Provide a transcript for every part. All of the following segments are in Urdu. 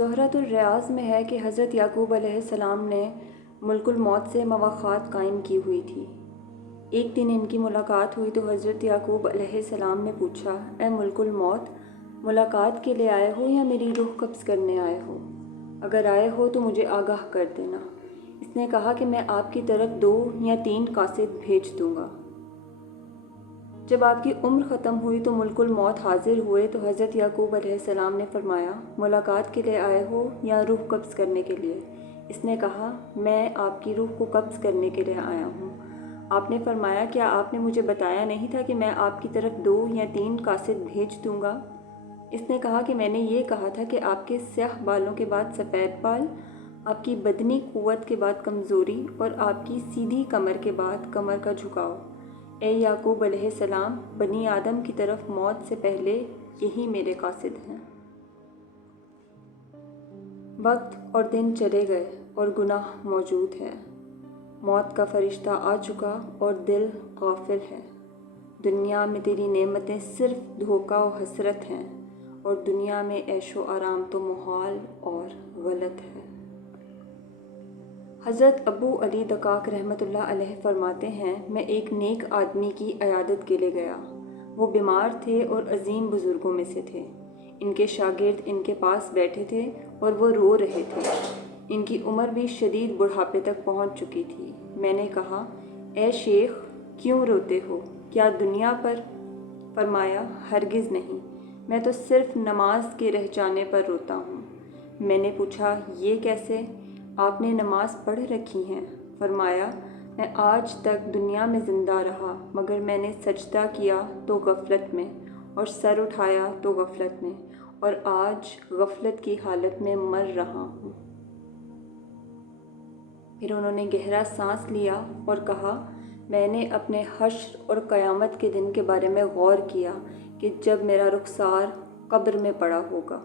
زہرۃ الریاض میں ہے کہ حضرت یعقوب علیہ السلام نے ملک الموت سے مواخات قائم کی ہوئی تھی۔ ایک دن ان کی ملاقات ہوئی تو حضرت یعقوب علیہ السلام نے پوچھا، اے ملک الموت، ملاقات کے لیے آئے ہو یا میری روح قبض کرنے آئے ہو؟ اگر آئے ہو تو مجھے آگاہ کر دینا۔ اس نے کہا کہ میں آپ کی طرف 2 یا 3 قاصد بھیج دوں گا۔ جب آپ کی عمر ختم ہوئی تو ملک الموت حاضر ہوئے تو حضرت یعقوب علیہ السلام نے فرمایا، ملاقات کے لیے آئے ہو یا روح قبض کرنے کے لیے؟ اس نے کہا، میں آپ کی روح کو قبض کرنے کے لیے آیا ہوں۔ آپ نے فرمایا، کیا آپ نے مجھے بتایا نہیں تھا کہ میں آپ کی طرف 2 یا 3 قاصد بھیج دوں گا؟ اس نے کہا کہ میں نے یہ کہا تھا کہ آپ کے سیاہ بالوں کے بعد سفید بال، آپ کی بدنی قوت کے بعد کمزوری اور آپ کی سیدھی کمر کے بعد کمر کا جھکاؤ۔ اے یعقوب علیہ السلام، بنی آدم کی طرف موت سے پہلے یہی میرے قاصد ہیں۔ وقت اور دن چلے گئے اور گناہ موجود ہے۔ موت کا فرشتہ آ چکا اور دل غافل ہے۔ دنیا میں تیری نعمتیں صرف دھوکہ و حسرت ہیں، اور دنیا میں عیش و آرام تو محال اور غلط ہے۔ حضرت ابو علی دقاق رحمۃ اللہ علیہ فرماتے ہیں، میں ایک نیک آدمی کی عیادت کے لیے گیا۔ وہ بیمار تھے اور عظیم بزرگوں میں سے تھے۔ ان کے شاگرد ان کے پاس بیٹھے تھے اور وہ رو رہے تھے۔ ان کی عمر بھی شدید بڑھاپے تک پہنچ چکی تھی۔ میں نے کہا، اے شیخ، کیوں روتے ہو؟ کیا دنیا پر؟ فرمایا، ہرگز نہیں، میں تو صرف نماز کے رہ جانے پر روتا ہوں۔ میں نے پوچھا، یہ کیسے؟ آپ نے نماز پڑھ رکھی ہیں؟ فرمایا، میں آج تک دنیا میں زندہ رہا، مگر میں نے سجدہ کیا تو غفلت میں، اور سر اٹھایا تو غفلت میں، اور آج غفلت کی حالت میں مر رہا ہوں۔ پھر انہوں نے گہرا سانس لیا اور کہا، میں نے اپنے حشر اور قیامت کے دن کے بارے میں غور کیا کہ جب میرا رخسار قبر میں پڑا ہوگا،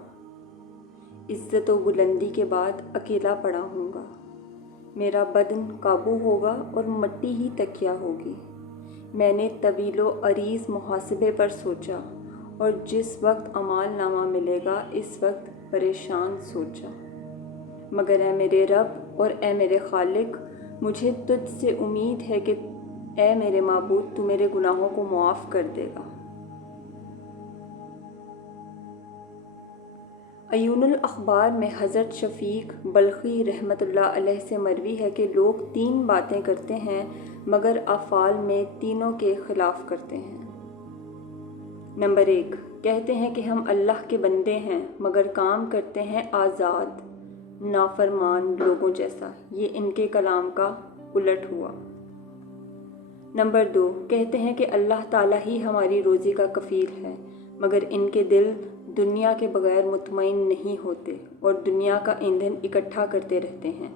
عزت و بلندی کے بعد اکیلا پڑا ہوں گا، میرا بدن قابو ہوگا اور مٹی ہی تکیہ ہوگی۔ میں نے طویل و عریض محاسبے پر سوچا، اور جس وقت اعمال نامہ ملے گا اس وقت پریشان سوچا، مگر اے میرے رب اور اے میرے خالق، مجھے تجھ سے امید ہے کہ اے میرے معبود، تو میرے گناہوں کو معاف کر دے گا۔ عیون الاخبار میں حضرت شفیق بلخی رحمۃ اللہ علیہ سے مروی ہے کہ لوگ 3 باتیں کرتے ہیں مگر افعال میں تینوں کے خلاف کرتے ہیں۔ نمبر 1، کہتے ہیں کہ ہم اللہ کے بندے ہیں مگر کام کرتے ہیں آزاد نافرمان لوگوں جیسا۔ یہ ان کے کلام کا الٹ ہوا۔ نمبر 2، کہتے ہیں کہ اللہ تعالیٰ ہی ہماری روزی کا کفیل ہے، مگر ان کے دل دنیا کے بغیر مطمئن نہیں ہوتے اور دنیا کا ایندھن اکٹھا کرتے رہتے ہیں۔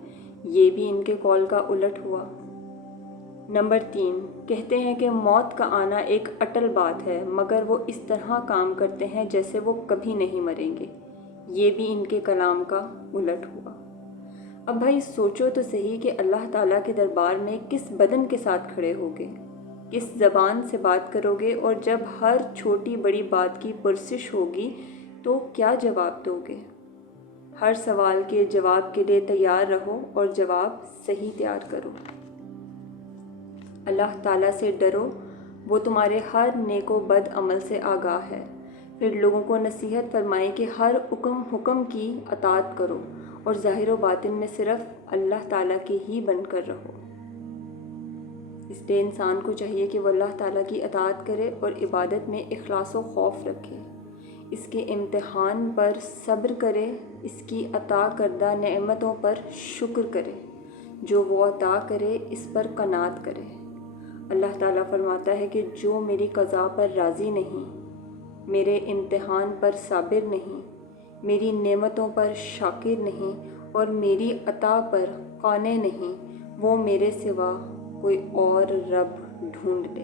یہ بھی ان کے قول کا الٹ ہوا۔ نمبر 3، کہتے ہیں کہ موت کا آنا ایک اٹل بات ہے، مگر وہ اس طرح کام کرتے ہیں جیسے وہ کبھی نہیں مریں گے۔ یہ بھی ان کے کلام کا الٹ ہوا۔ اب بھائی سوچو تو صحیح کہ اللہ تعالیٰ کے دربار میں کس بدن کے ساتھ کھڑے ہوگے، کس زبان سے بات کرو گے، اور جب ہر چھوٹی بڑی بات کی پرسش ہوگی تو کیا جواب دو گے؟ ہر سوال کے جواب کے لیے تیار رہو اور جواب صحیح تیار کرو۔ اللہ تعالیٰ سے ڈرو، وہ تمہارے ہر نیک و بد عمل سے آگاہ ہے۔ پھر لوگوں کو نصیحت فرمائی کہ ہر حکم کی اطاعت کرو اور ظاہر و باطن میں صرف اللہ تعالیٰ کے ہی بن کر رہو۔ اس لیے انسان کو چاہیے کہ وہ اللہ تعالیٰ کی اطاعت کرے اور عبادت میں اخلاص و خوف رکھے، اس کے امتحان پر صبر کرے، اس کی عطا کردہ نعمتوں پر شکر کرے، جو وہ عطا کرے اس پر قناعت کرے۔ اللہ تعالیٰ فرماتا ہے کہ جو میری قضا پر راضی نہیں، میرے امتحان پر صابر نہیں، میری نعمتوں پر شاکر نہیں اور میری عطا پر قانع نہیں، وہ میرے سوا کوئی اور رب ڈھونڈ لے۔